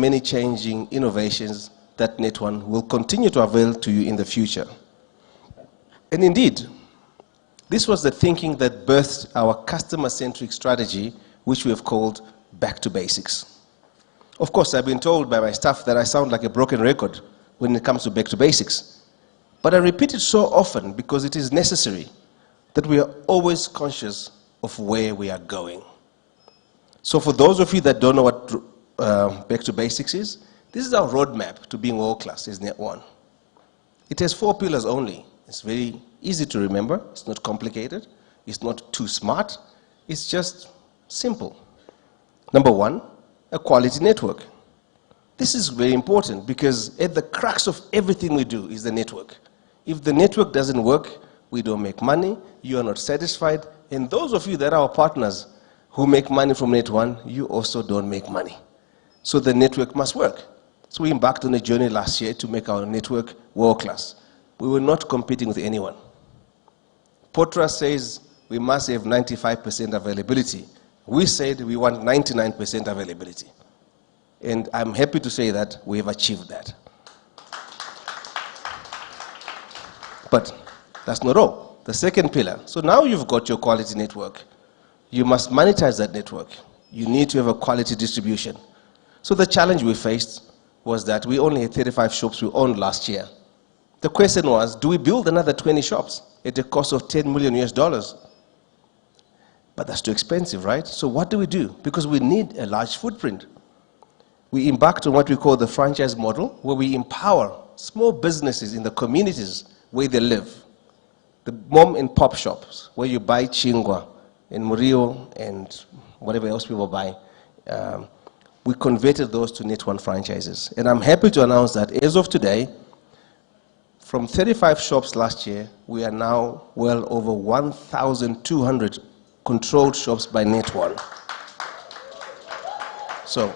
many changing innovations that NetOne will continue to avail to you in the future. And indeed, this was the thinking that birthed our customer-centric strategy, which we have called Back to Basics. Of course, I've been told by my staff that I sound like a broken record when it comes to Back to Basics. But I repeat it so often because it is necessary that we are always conscious of where we are going. So for those of you that don't know what Back to Basics is, this is our roadmap to being world-class, is NetOne. It has 4 pillars only. It's very easy to remember. It's not complicated. It's not too smart. It's just simple. Number 1, a quality network. This is very important because at the crux of everything we do is the network. If the network doesn't work, we don't make money, you are not satisfied, and those of you that are our partners who make money from NetOne, you also don't make money. So the network must work. So we embarked on a journey last year to make our network world-class. We were not competing with anyone. Potra says we must have 95% availability. We said we want 99% availability. And I'm happy to say that we have achieved that. But that's not all. The second pillar. So now you've got your quality network. You must monetize that network. You need to have a quality distribution. So the challenge we faced was that we only had 35 shops we owned last year. The question was, do we build another 20 shops at a cost of $10 million US? But that's too expensive, right? So what do we do? Because we need a large footprint. We embarked on what we call the franchise model, where we empower small businesses in the communities where they live. The mom and pop shops, where you buy chingwa and murio and whatever else people buy. We converted those to NetOne franchises. And I'm happy to announce that as of today, from 35 shops last year, we are now well over 1,200 controlled shops by NetOne. So,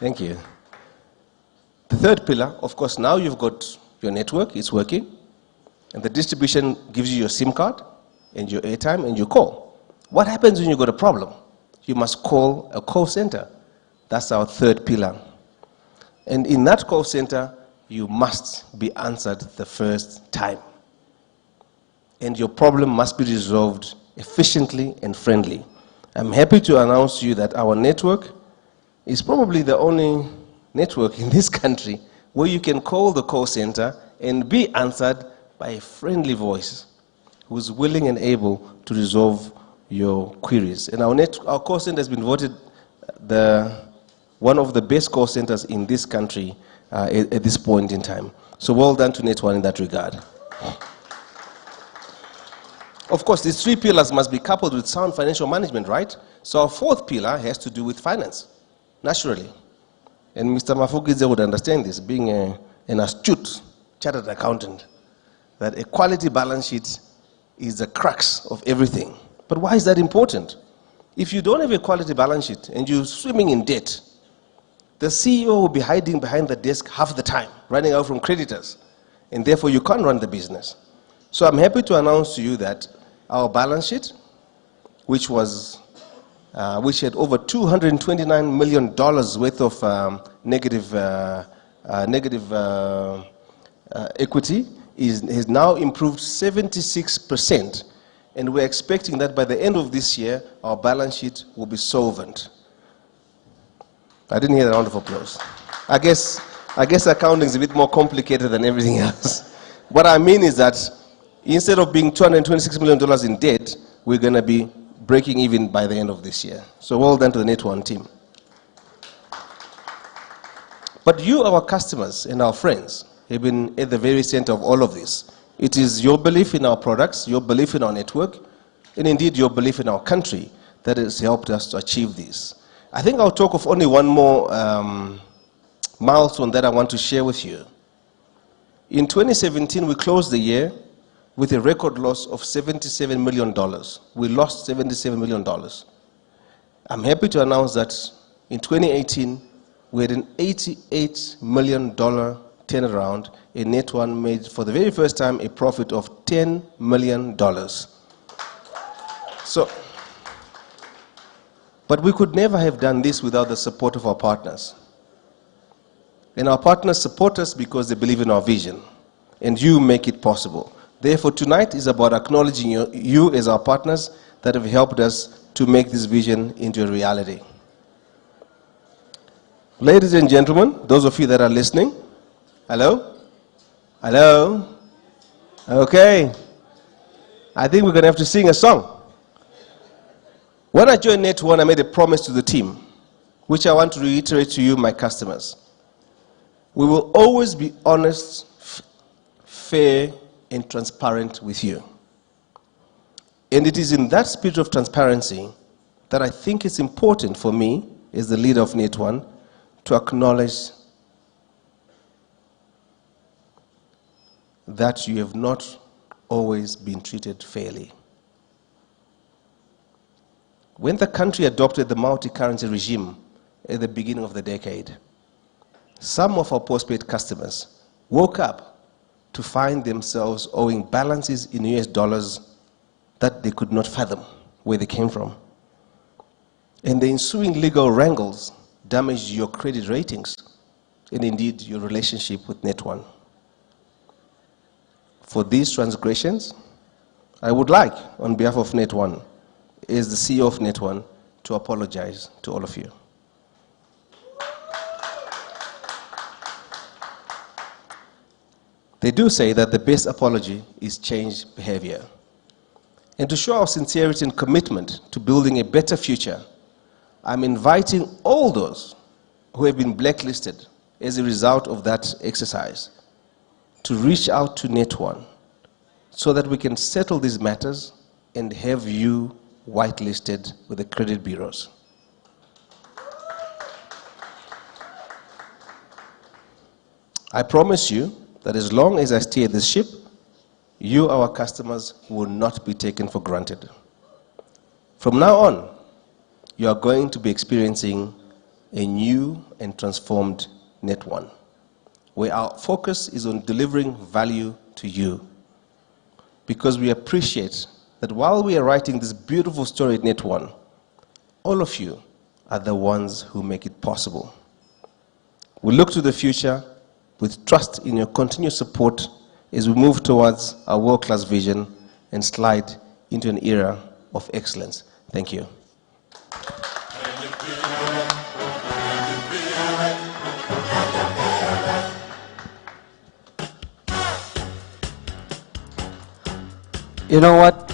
thank you. The third pillar, of course, now you've got your network, it's working, and the distribution gives you your SIM card and your airtime and your call. What happens when you got a problem? You must call a call center. That's our third pillar. And in that call center, you must be answered the first time. And your problem must be resolved efficiently and friendly. I'm happy to announce to you that our network is probably the only network in this country where you can call the call center and be answered by a friendly voice who's willing and able to resolve your queries. And our call center has been voted one of the best call centers in this country at this point in time. So well done to NetOne in that regard. Of course, these 3 pillars must be coupled with sound financial management, right? So our 4th pillar has to do with finance, naturally. And Mr. Mafugidze would understand this, being an astute chartered accountant, that a quality balance sheet is the crux of everything. But why is that important? If you don't have a quality balance sheet and you're swimming in debt, the CEO will be hiding behind the desk half the time, running out from creditors, and therefore you can't run the business. So I'm happy to announce to you that our balance sheet, which had over $229 million worth of negative equity, has now improved 76%. And we're expecting that by the end of this year, our balance sheet will be solvent. I didn't hear a round of applause. I guess accounting is a bit more complicated than everything else. What I mean is that instead of being $226 million in debt, we're going to be breaking even by the end of this year. So well done to the NetOne team. But you, our customers and our friends, have been at the very center of all of this. It is your belief in our products, your belief in our network, and indeed your belief in our country that has helped us to achieve this. I think I'll talk of only one more milestone that I want to share with you. In 2017, we closed the year with a record loss of $77 million. We lost $77 million. I'm happy to announce that in 2018, we had an $88 million turnaround, and NetOne made, for the very first time, a profit of $10 million. But we could never have done this without the support of our partners. And our partners support us because they believe in our vision. And you make it possible. Therefore, tonight is about acknowledging you as our partners that have helped us to make this vision into a reality. Ladies and gentlemen, those of you that are listening, hello? Hello? Okay. I think we're going to have to sing a song. When I joined NetOne, I made a promise to the team, which I want to reiterate to you, my customers. We will always be honest, fair, and transparent with you. And it is in that spirit of transparency that I think it's important for me, as the leader of NetOne, to acknowledge that you have not always been treated fairly. When the country adopted the multi-currency regime at the beginning of the decade, some of our postpaid customers woke up to find themselves owing balances in US dollars that they could not fathom where they came from. And the ensuing legal wrangles damaged your credit ratings and indeed your relationship with NetOne. For these transgressions, I would like, on behalf of NetOne, as the CEO of NetOne, to apologize to all of you. They do say that the best apology is changed behavior. And to show our sincerity and commitment to building a better future, I'm inviting all those who have been blacklisted as a result of that exercise to reach out to NetOne so that we can settle these matters and have you whitelisted with the credit bureaus. I promise you that as long as I steer this ship, you, our customers, will not be taken for granted. From now on, you are going to be experiencing a new and transformed NetOne, where our focus is on delivering value to you. Because we appreciate that while we are writing this beautiful story at NetOne, all of you are the ones who make it possible. We look to the future with trust in your continued support as we move towards our world-class vision and slide into an era of excellence. Thank you. You know what?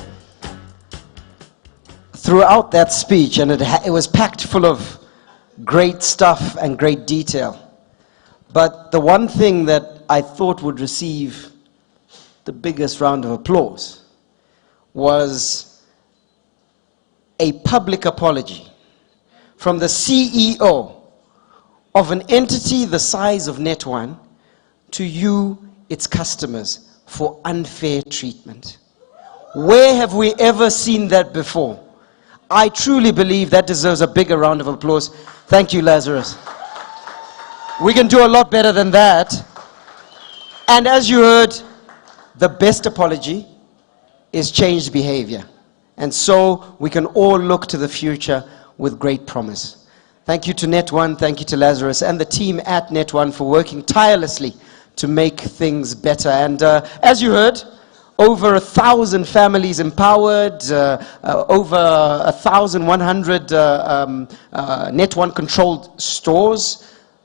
Throughout that speech, and it was packed full of great stuff and great detail, but the one thing that I thought would receive the biggest round of applause was a public apology from the CEO of an entity the size of NetOne to you, its customers, for unfair treatment. Where have we ever seen that before? I truly believe that deserves a bigger round of applause. Thank you, Lazarus. We can do a lot better than that. And as you heard, the best apology is changed behavior. And so we can all look to the future with great promise. Thank you to NetOne, thank you to Lazarus and the team at NetOne for working tirelessly to make things better. And as you heard, over 1,000 families empowered, over 1,100 NetOne controlled stores.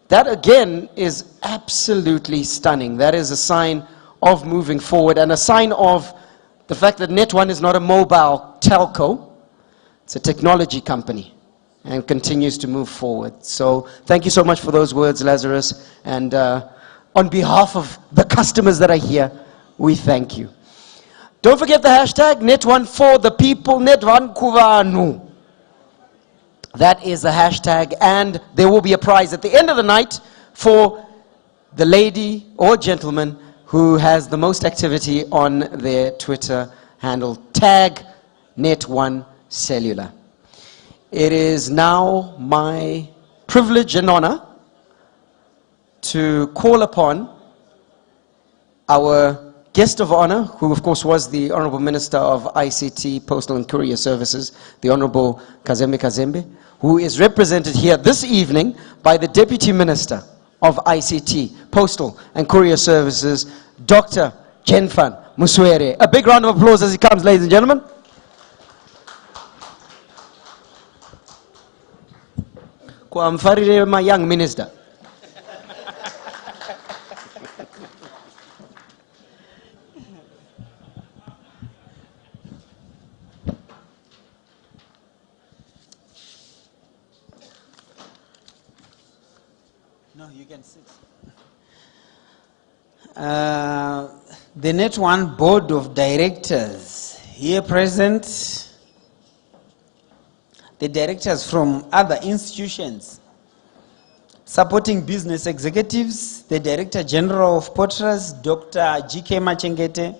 That again is absolutely stunning. That is a sign of moving forward and a sign of the fact that NetOne is not a mobile telco. It's a technology company and continues to move forward. So thank you so much for those words, Lazarus. And on behalf of the customers that are here, we thank you. Don't forget the hashtag NetOne for the people, NetOne Kuvanu. That is the hashtag, and there will be a prize at the end of the night for the lady or gentleman who has the most activity on their Twitter handle. Tag NetOne Cellular. It is now my privilege and honor to call upon our guest of honor, who of course was the Honorable Minister of ICT, Postal and Courier Services, the Honorable Kazembe Kazembe, who is represented here this evening by the Deputy Minister of ICT, Postal and Courier Services, Dr. Jenfan Muswere. A big round of applause as he comes, ladies and gentlemen. My young minister. No, you can sit. The NetOne Board of Directors here present, the directors from other institutions supporting business executives, the Director General of Portras, Dr. G.K. Machengete,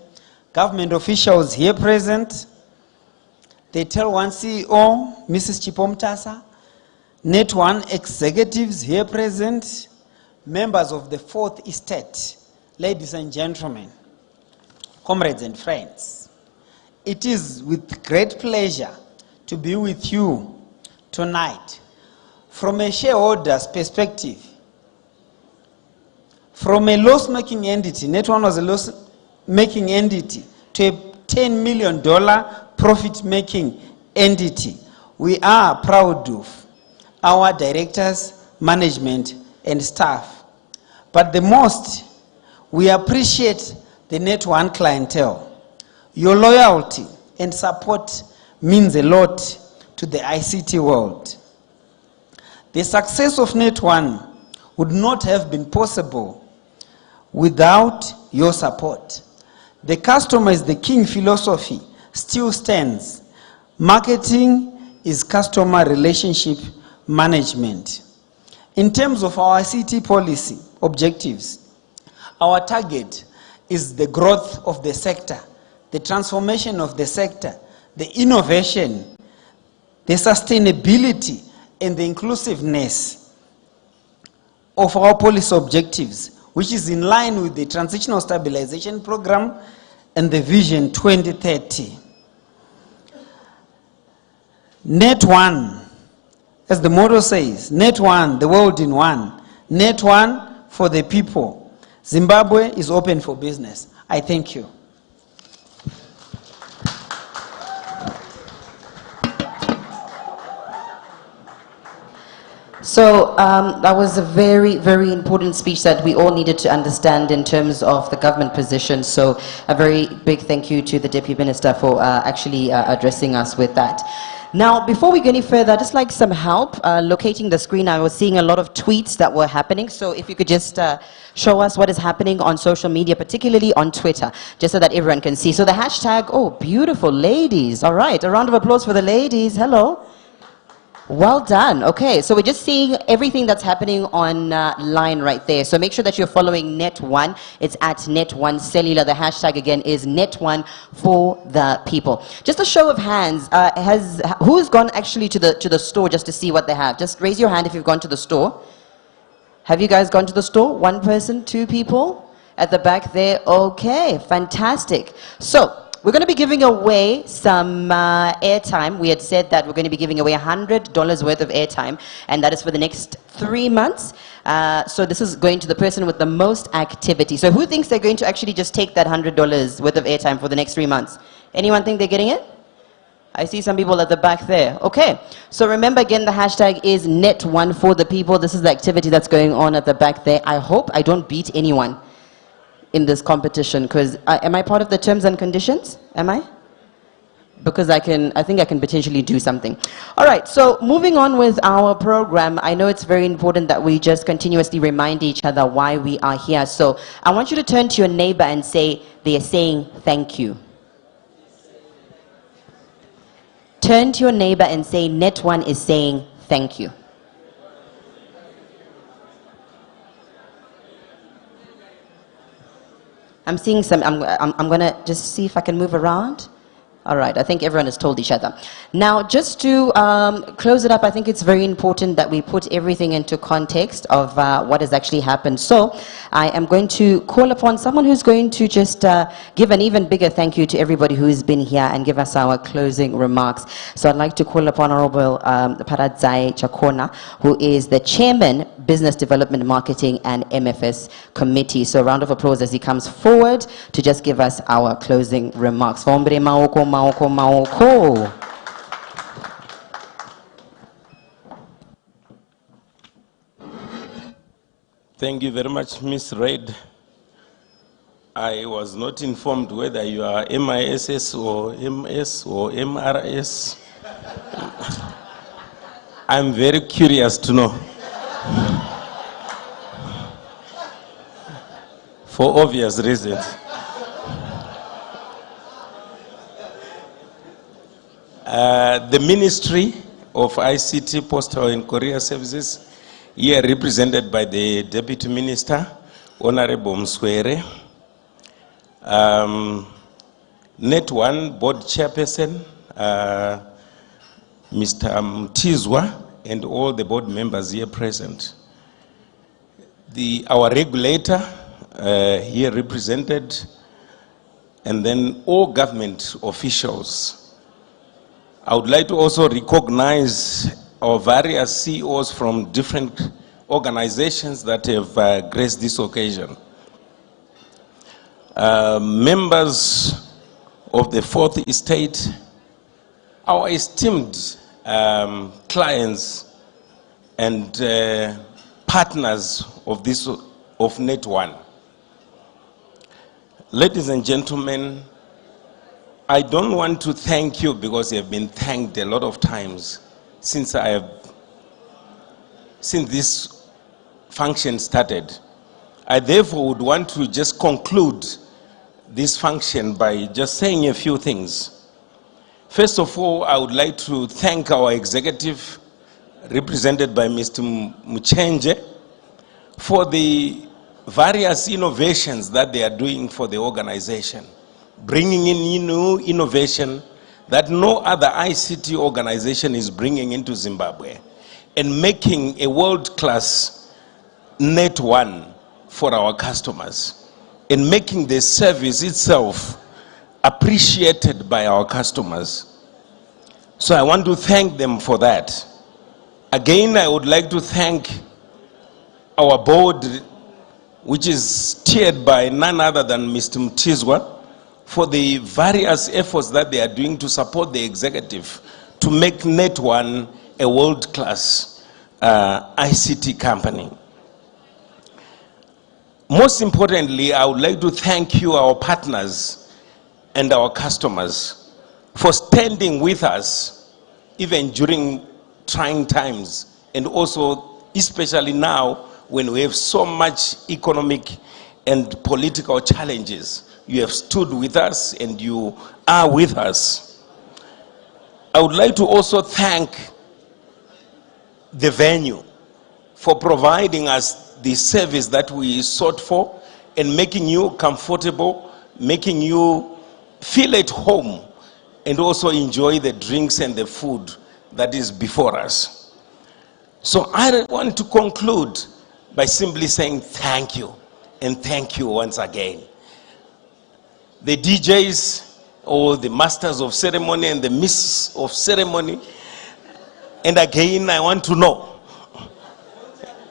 government officials here present, the TEL1 CEO, Mrs. Chipomtasa, NetOne executives here present, members of the Fourth Estate, ladies and gentlemen, comrades and friends. It is with great pleasure to be with you tonight. From a shareholder's perspective, from a loss-making entity, NetOne was a loss-making entity, to a $10 million profit-making entity, we are proud of our directors, management, and staff. But the most, we appreciate the NetOne clientele. Your loyalty and support means a lot to the ICT world. The success of NetOne would not have been possible without your support. The customer is the king philosophy still stands. Marketing is customer relationship management. In terms of our ICT policy objectives, our target is the growth of the sector, the transformation of the sector, the innovation, the sustainability, and the inclusiveness of our policy objectives, which is in line with the Transitional Stabilization Program and the Vision 2030. NetOne, as the motto says, NetOne, the world in one. NetOne for the people. Zimbabwe is open for business. I thank you. So that was a very, very important speech that we all needed to understand in terms of the government position. So a very big thank you to the Deputy Minister for actually addressing us with that. Now, before we go any further, I'd just like some help locating the screen. I was seeing a lot of tweets that were happening. So if you could just show us what is happening on social media, particularly on Twitter, just so that everyone can see. So the hashtag, oh, beautiful ladies. All right, a round of applause for the ladies. Hello. Well done. Okay, so we're just seeing everything that's happening online right there. So make sure that you're following NetOne. It's at NetOne Cellular. The hashtag again is NetOne for the people. Just a show of hands. Who's gone actually to the store just to see what they have? Just raise your hand if you've gone to the store. Have you guys gone to the store? One person, two people at the back there. Okay, fantastic. So we're going to be giving away some airtime. We had said that we're going to be giving away $100 worth of airtime, and that is for the next 3 months. So this is going to the person with the most activity. So who thinks they're going to actually just take that $100 worth of airtime for the next 3 months? Anyone think they're getting it? I see some people at the back there. Okay. So remember again, the hashtag is NetOne for the people. This is the activity that's going on at the back there. I hope I don't beat anyone in this competition, because am I part of the terms and conditions? Am I? Because I think I can potentially do something. All right, so moving on with our program, I know it's very important that we just continuously remind each other why we are here. So I want you to turn to your neighbor and say, they are saying thank you. Turn to your neighbor and say, NetOne is saying thank you. I'm seeing some, I'm going to just see if I can move around. All right, I think everyone has told each other. Now, just to close it up, I think it's very important that we put everything into context of what has actually happened. So, I am going to call upon someone who's going to just give an even bigger thank you to everybody who's been here and give us our closing remarks. So, I'd like to call upon Honorable Paradzai Chakona, who is the Chairman, Business Development, Marketing and MFS Committee. So, a round of applause as he comes forward to just give us our closing remarks. Vombre maoko, maoko, maoko. Thank you very much, Ms. Reid. I was not informed whether you are MISS or MS or MRS. I'm very curious to know. For obvious reasons. The Ministry of ICT, Postal and Courier Services, here represented by the Deputy Minister, Honorable Mswere, NetOne Board Chairperson, Mr. Mtizwa, and all the board members here present. Our regulator, here represented, and then all government officials. I would like to also recognize our various CEOs from different organizations that have graced this occasion. Members of the Fourth Estate, our esteemed clients and partners of NetOne. Ladies and gentlemen, I don't want to thank you because you have been thanked a lot of times since this function started. I therefore would want to just conclude this function by just saying a few things. First of all, I would like to thank our executive, represented by Mr. Muchenje, for the various innovations that they are doing for the organization, bringing in new innovation that no other ICT organization is bringing into Zimbabwe, and making a world-class NetOne for our customers, and making the service itself appreciated by our customers. So I want to thank them for that. Again, I would like to thank our board, which is chaired by none other than Mr. Mtizwa, for the various efforts that they are doing to support the executive to make NetOne a world-class ICT company. Most importantly, I would like to thank you, our partners and our customers, for standing with us even during trying times, and also especially now when we have so much economic and political challenges. You have stood with us and you are with us. I would like to also thank the venue for providing us the service that we sought for and making you comfortable, making you feel at home, and also enjoy the drinks and the food that is before us. So I want to conclude by simply saying thank you, and thank you once again. The DJs, or the masters of ceremony and the misses of ceremony, and again I want to know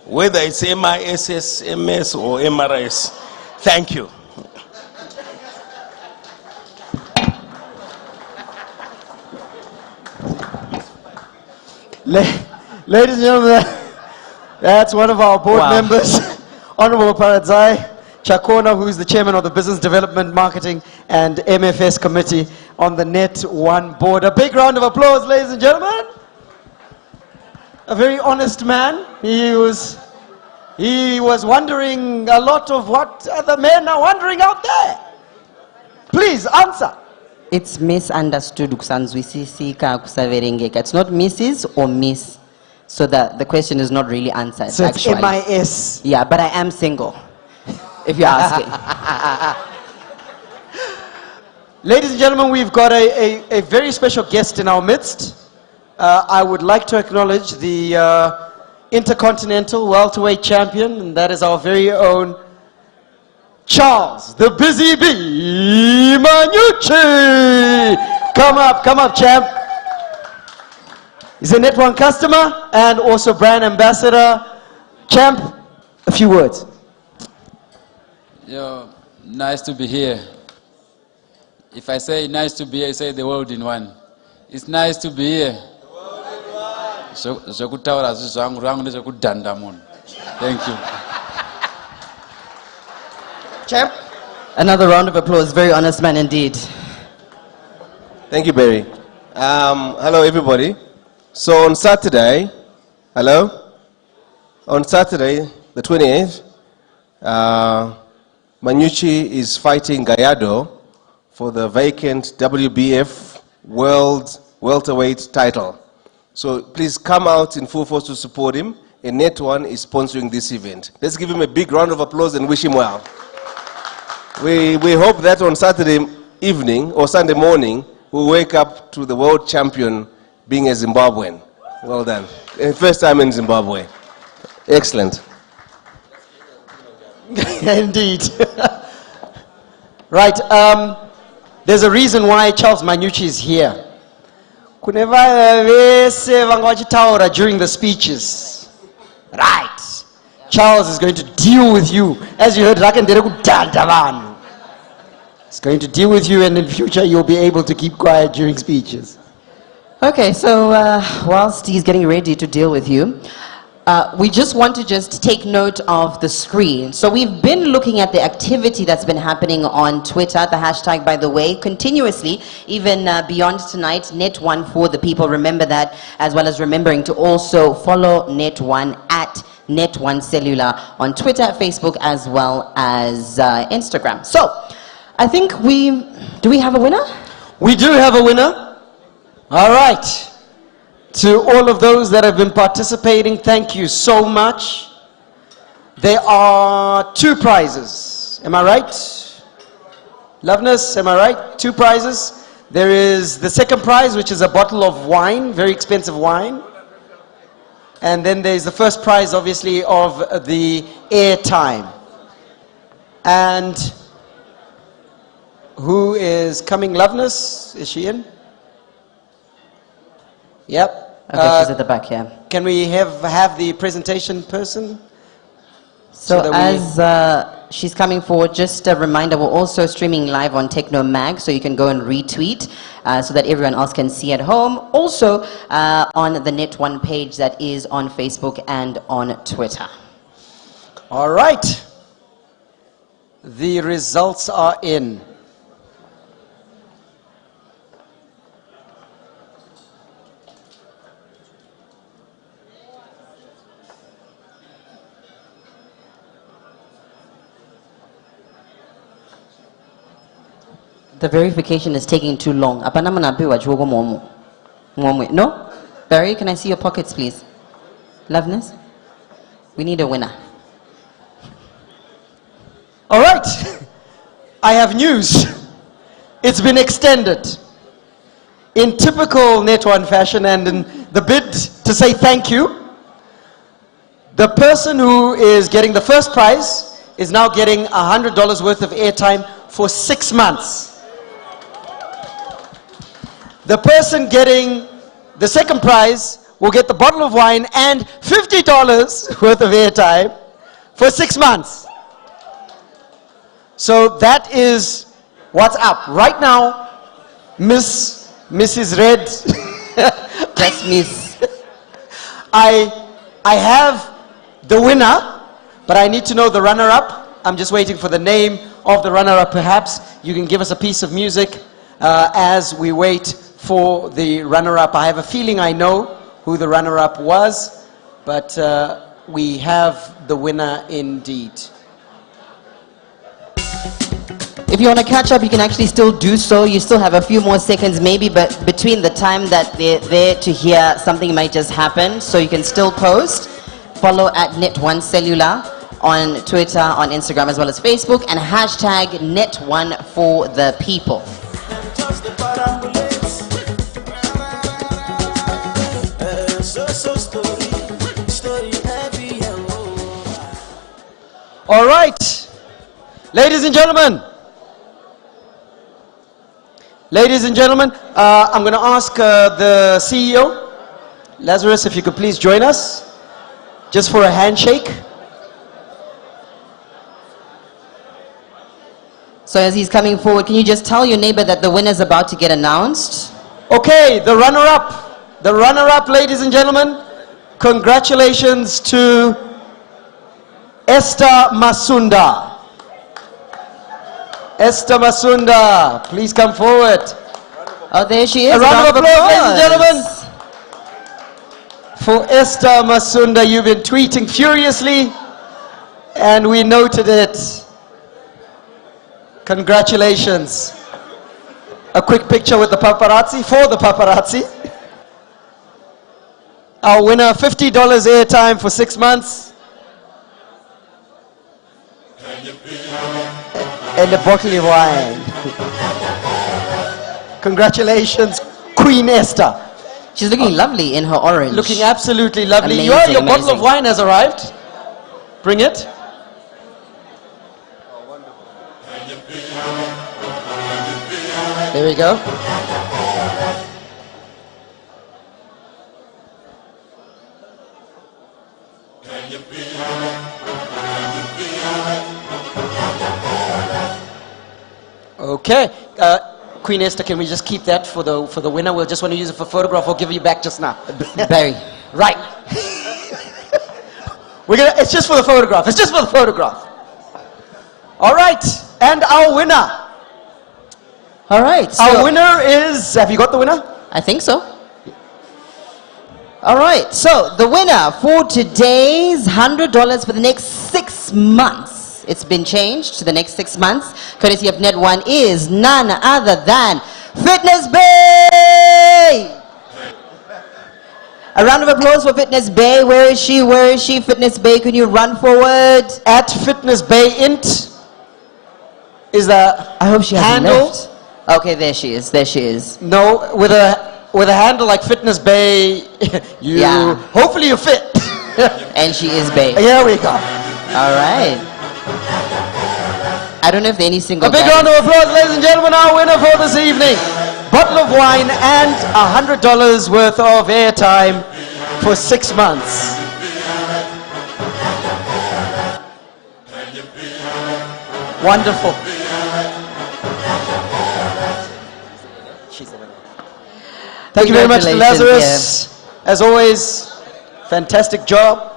whether it's MISS, MS or MRS. Thank you. Ladies and gentlemen, that's one of our board members, Honorable Paradzai Chakona, who is the chairman of the Business Development, Marketing and MFS Committee on the NetOne board. A big round of applause, ladies and gentlemen. A very honest man. He was wondering a lot of what other men are wondering out there. Please answer. It's misunderstood. It's not Mrs. or Miss. So the question is not really answered. So it's actually. MIS. Yeah, but I am single, if you're asking. Ladies and gentlemen, we've got a very special guest in our midst. I would like to acknowledge the Intercontinental Welterweight Champion, and that is our very own Charles, the Busy Bee Manucci. Come up, champ. He's a NetOne customer and also brand ambassador. Champ, a few words. Yo, nice to be here. If I say nice to be here, I say the world in one. It's nice to be here. Zvekutaura zvizvangu rangu nezvekudhanda munhu. Thank you. Champ. Another round of applause. Very honest man indeed. Thank you, Barry. Hello, everybody. So on Saturday, on Saturday, the 28th, Manucci is fighting Gallardo for the vacant WBF World Welterweight title. So please come out in full force to support him. And NetOne is sponsoring this event. Let's give him a big round of applause and wish him well. We hope that on Saturday evening or Sunday morning, we'll wake up to the world champion being a Zimbabwean. Well done. First time in Zimbabwe. Excellent. Indeed. Right. There's a reason why Charles Manucci is here. During the speeches. Right. Charles is going to deal with you. As you heard, he's going to deal with you, and in future you'll be able to keep quiet during speeches. Okay, so whilst he's getting ready to deal with you, we just want to take note of the screen. So we've been looking at the activity that's been happening on Twitter, the hashtag, by the way, continuously, even beyond tonight, NetOne for the people. Remember that, as well as remembering to also follow NetOne at NetOne Cellular on Twitter, Facebook, as well as Instagram. So I think do we have a winner? We do have a winner. All right. To all of those that have been participating, thank you so much. There are 2 prizes. Am I right? Loveness, am I right? 2 prizes. There is the second prize, which is a bottle of wine, very expensive wine. And then there's the first prize, obviously, of the airtime. And who is coming? Loveness? Is she in? Yep. Okay, she's at the back here. Can we have the presentation person? So as she's coming forward, just a reminder, we're also streaming live on Techno Mag, so you can go and retweet so that everyone else can see at home. Also on the NetOne page that is on Facebook and on Twitter. All right. The results are in. The verification is taking too long. No? Barry, can I see your pockets, please? Loveness? We need a winner. All right. I have news. It's been extended. In typical NetOne fashion and in the bid to say thank you, the person who is getting the first prize is now getting $100 worth of airtime for 6 months. The person getting the second prize will get the bottle of wine and $50 worth of airtime for 6 months. So that is what's up. Right now, Mrs. Red. Just Miss. I have the winner, but I need to know the runner-up. I'm just waiting for the name of the runner-up. Perhaps you can give us a piece of music as we wait for the runner-up. I have a feeling I know who the runner-up was, but we have the winner indeed. If you want to catch up, you can actually still do so. You still have a few more seconds maybe, but between the time that they're there to hear, something might just happen. So you can still post. Follow at NetOne Cellular on Twitter, on Instagram, as well as Facebook, and hashtag NetOne for the people. All right. Ladies and gentlemen. Ladies and gentlemen, I'm going to ask the CEO, Lazarus, if you could please join us, just for a handshake. So as he's coming forward, can you just tell your neighbor that the winner is about to get announced? Okay, the runner-up, ladies and gentlemen, congratulations to Esther Masunda. Esther Masunda, please come forward. Oh, there she is. A round of applause, ladies and gentlemen. For Esther Masunda, you've been tweeting furiously, and we noted it. Congratulations. A quick picture with the paparazzi, for the paparazzi. Our winner, $50 airtime for 6 months. And a bottle of wine. Congratulations, Queen Esther. She's looking lovely in her orange. Looking absolutely lovely. Amazing, Your bottle of amazing. wine has arrived. Bring it. There we go. Okay. Queen Esther, can we just keep that for the winner? We'll just want to use it for photograph. We'll give you back just now. Barry. Right. It's just for the photograph. It's just for the photograph. All right. And our winner. All right. Our So winner is, have you got the winner? I think so. All right. So the winner for today's $100 for the next 6 months. It's been changed to the next 6 months, courtesy of NetOne, is none other than Fitness Bay! A round of applause for Fitness Bay. Where is she? Where is she? Fitness Bay, can you run forward? At Fitness Bay Int is the I hope she hasn't handle. left. Okay, there she is. There she is. No, with a handle like Fitness Bay, Yeah. hopefully you fit. And she is Bay. Here we go. All right. I don't know if there are any single A big guys- round of applause, ladies and gentlemen, our winner for this evening. Bottle of wine and $100 worth of airtime for 6 months. Wonderful. Thank you very much to Congratulations, Lazarus. As always, fantastic job.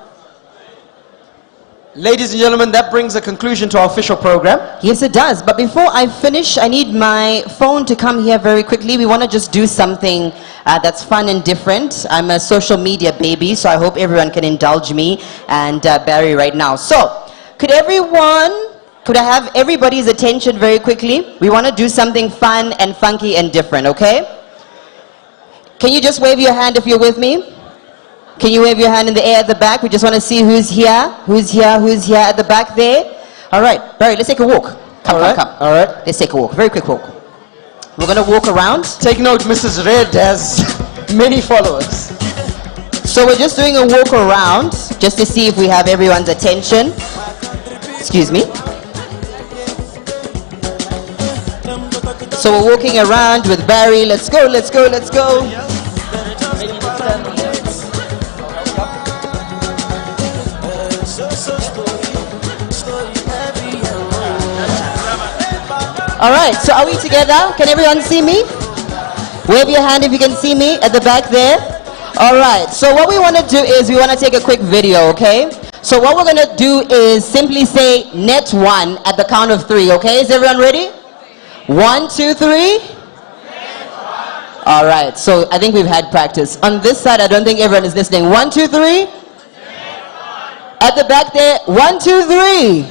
Ladies and gentlemen, that brings a conclusion to our official program. Yes, it does. But before I finish, I need my phone to come here very quickly. We want to just do something that's fun and different. I'm a social media baby, so I hope everyone can indulge me and Barry right now. So, could I have everybody's attention very quickly? We want to do something fun and funky and different, okay? Can you just wave your hand if you're with me? Can you wave your hand in the air at the back? We just want to see who's here, who's here, who's here at the back there. All right, Barry, let's take a walk. Come, All right, come. all right. Let's take a walk, very quick walk. We're going to walk around. Take note, Mrs. Red has many followers. So we're just doing a walk around just to see if we have everyone's attention. Excuse me. So we're walking around with Barry. Let's go, let's go, let's go. All right, so are we together? Can everyone see me? Wave your hand if you can see me at the back there. All right, so what we want to do is we want to take a quick video, okay? So what we're going to do is simply say NetOne at the count of 3, okay? Is everyone ready? 1, 2, 3. All right, so I think we've had practice. On this side, I don't think everyone is listening. 1, 2, 3. At the back there, 1, 2, 3.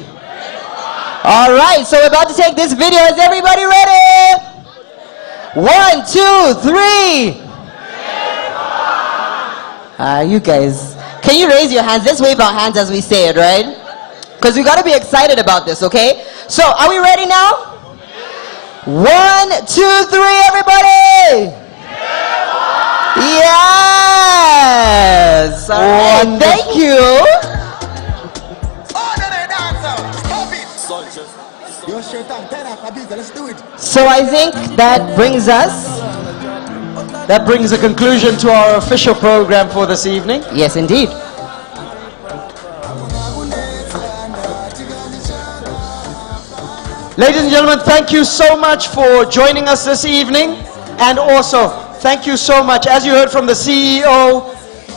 All right, so we're about to take this video. Is everybody ready? 1, 2, 3. You guys, can you raise your hands? Let's wave our hands as we say it, right? Because we got to be excited about this, okay? So, are we ready now? 1, 2, 3, everybody! Yes! All right, thank you. Let's do it. So I think that brings a conclusion to our official program for this evening. yes, indeed. Ladies and gentlemen, thank you so much for joining us this evening. And also, thank you so much. As you heard from the CEO,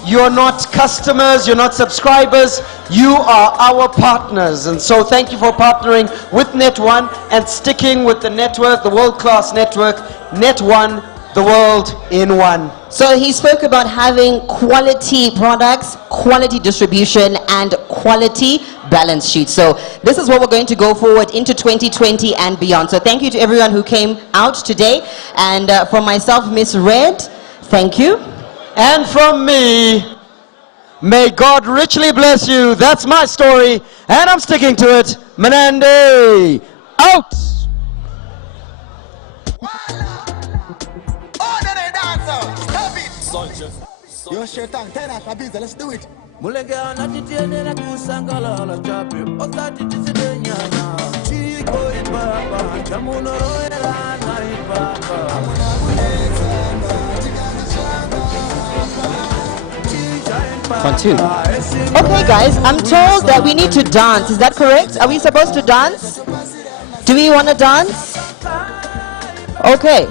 you're not customers, you're not subscribers, you are our partners. And so thank you for partnering with NetOne and sticking with the network, the world-class network, NetOne, the world in one. So he spoke about having quality products, quality distribution, and quality balance sheets. So this is what we're going to go forward into 2020 and beyond. So thank you to everyone who came out today. And from myself, Miss Red, thank you. And from me, may God richly bless you. That's my story, and I'm sticking to it. Menande, out! Your shirt and ten up, let's do it. Okay guys, I'm told that we need to dance. Is that correct? Are we supposed to dance? Do we want to dance? Okay.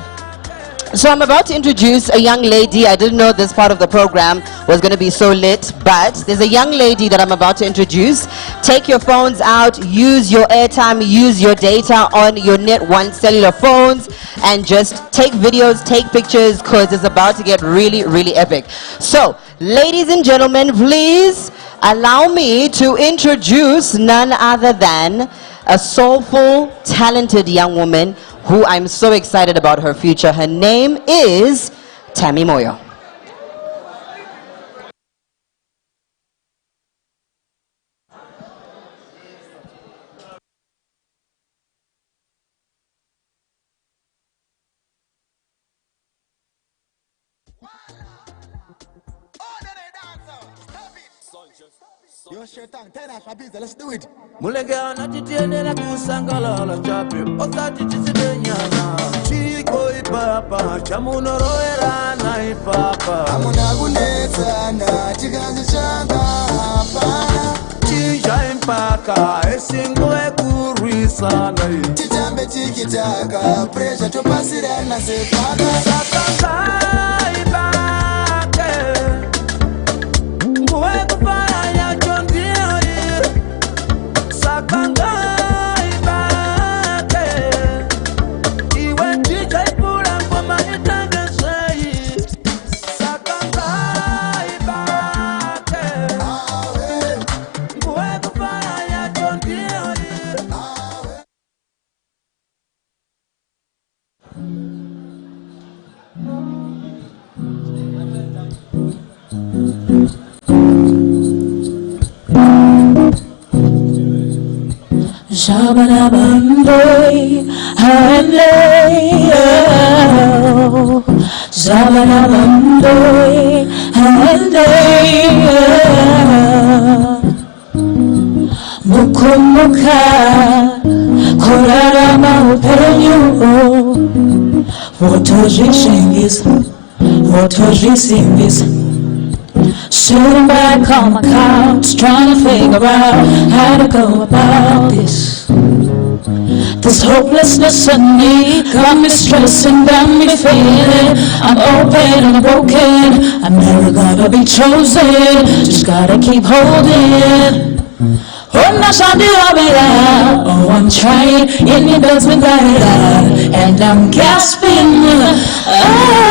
So I'm about to introduce a young lady. I didn't know this part of the program was going to be so lit, but there's a young lady that I'm about to introduce. Take your phones out, use your airtime, use your data on your NetOne cellular phones, and just take videos, take pictures, because it's about to get really, really epic. So, ladies and gentlemen, please allow me to introduce none other than a soulful, talented young woman who I'm so excited about her future. Her name is Tammy Moyo. Your shirt and ten up, let's do it. Mulegana titienera kusangalala chapi osati tisidenyana chiko ipapa chamunoroera na ipapa Amuna kunetsa na chiganzi changa hapana chija impaka esingo ekurisana chitambe chikitaka pressure topasirana sepaka sakanga ipake nguwe kupaya chondia sakanga ipake iwe chija ipura ngoma itangesei sakanga ipake nguwe kupaya chondia Zabanabandoi, Hanley, Zabanabandoi, Hanley, Mukumuka, Korarama Upenyu, Votoji Shingis, Votoji Singis. Sitting back on my couch, trying to figure out how to go about this. This hopelessness in me got me stressing, got me feeling I'm open and broken. I'm never gonna be chosen, just gotta keep holding. Oh, now shall do oh, I'm trying, in your bed's been died out, and I'm gasping, oh,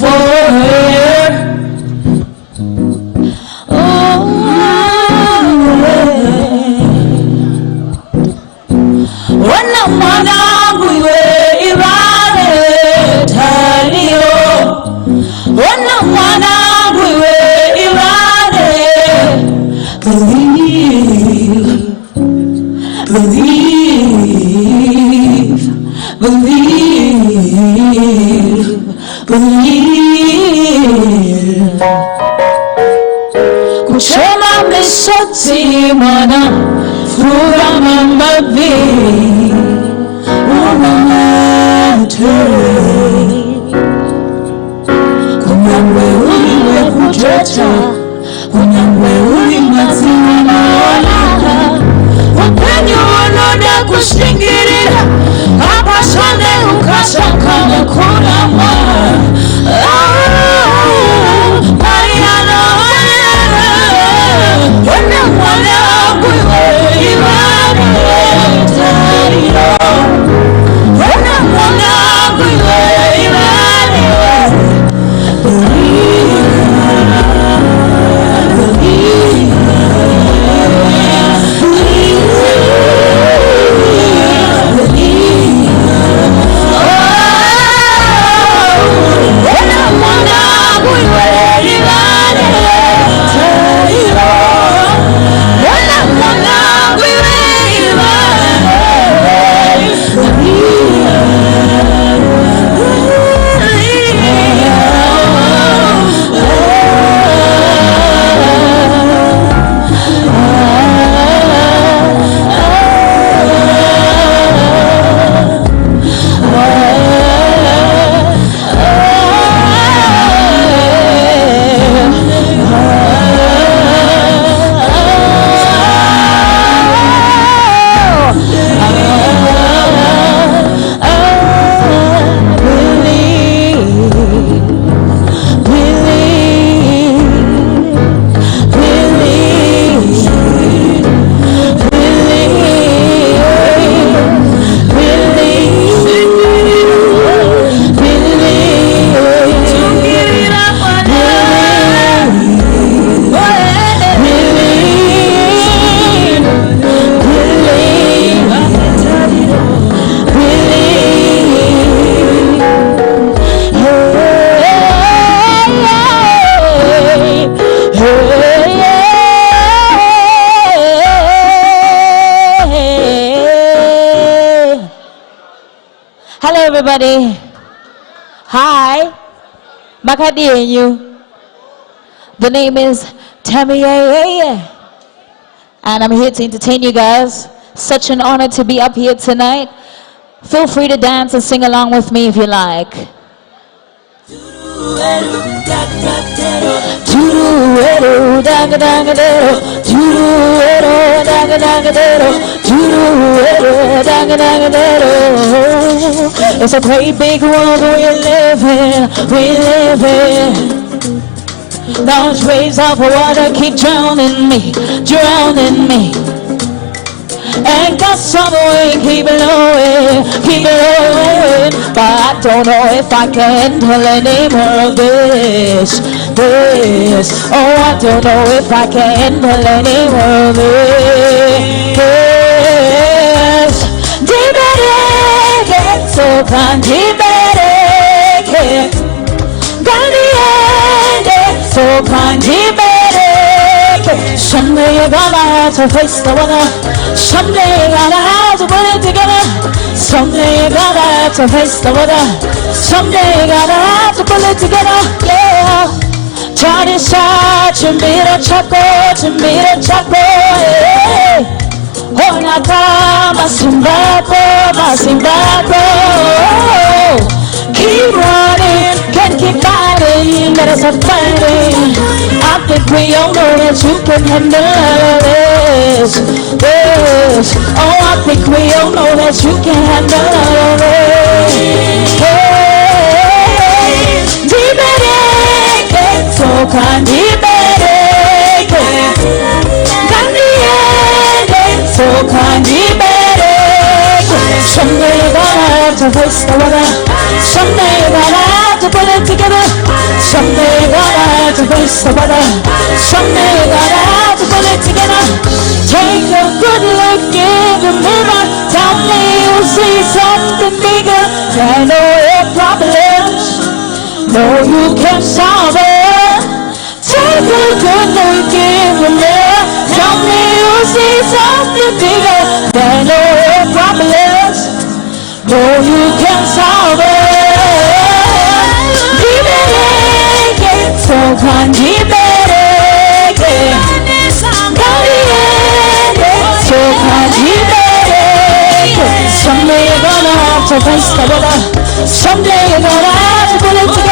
for air. Wana mwanangu iwe irane talio, wana mwanangu iwe irane. Believe, believe, believe, believe. Kuchema mesoti mwana Uramamabi, Uramate, Kunyangwe uliwe kuteta, Kunyangwe ulimatina wala, Wapenyo wanoda kushingirira, Hapa shane ukashaka makurama. Mariana, Wana wana kuiwe ibane, Tariro, Wana wana kuiwe ibane, Hello everybody. Hi. Makadi and you. The name is Tammy, and I'm here to entertain you guys. Such an honor to be up here tonight. Feel free to dance and sing along with me if you like. It's a great big world we live in. Large waves of water keep drowning me. And gusts of wind keep blowing. But I don't know if I can handle any more of this. Oh, I don't know if I can handle any more of this. Dibere, so can dibere, so can dibere. Someday you're gonna have to face the weather. Someday you're gonna have to put it together. Someday you're gonna have to face the weather. Someday you're gonna have to pull it together. Yeah. Johnny Star, Chimbira Chaco. Oh, Naka, Masimbako. Keep running, can't keep fighting, let us have fighting. I think we all know that you can handle this. Oh, I think we all know that you can handle this. So can someday you're gonna have to face the weather. Someday you're gonna have to put it together. Someday you're gonna have to face the weather. Someday you're gonna have to put it together. Take a good look in the mirror. Tell me you'll see something bigger than all your problems. No, you can solve it. Take a good look in the mirror. Tell me you'll see something bigger than all your problems. No, you can solve it. So can so to face the weather. Someday you're gonna have to pull it together.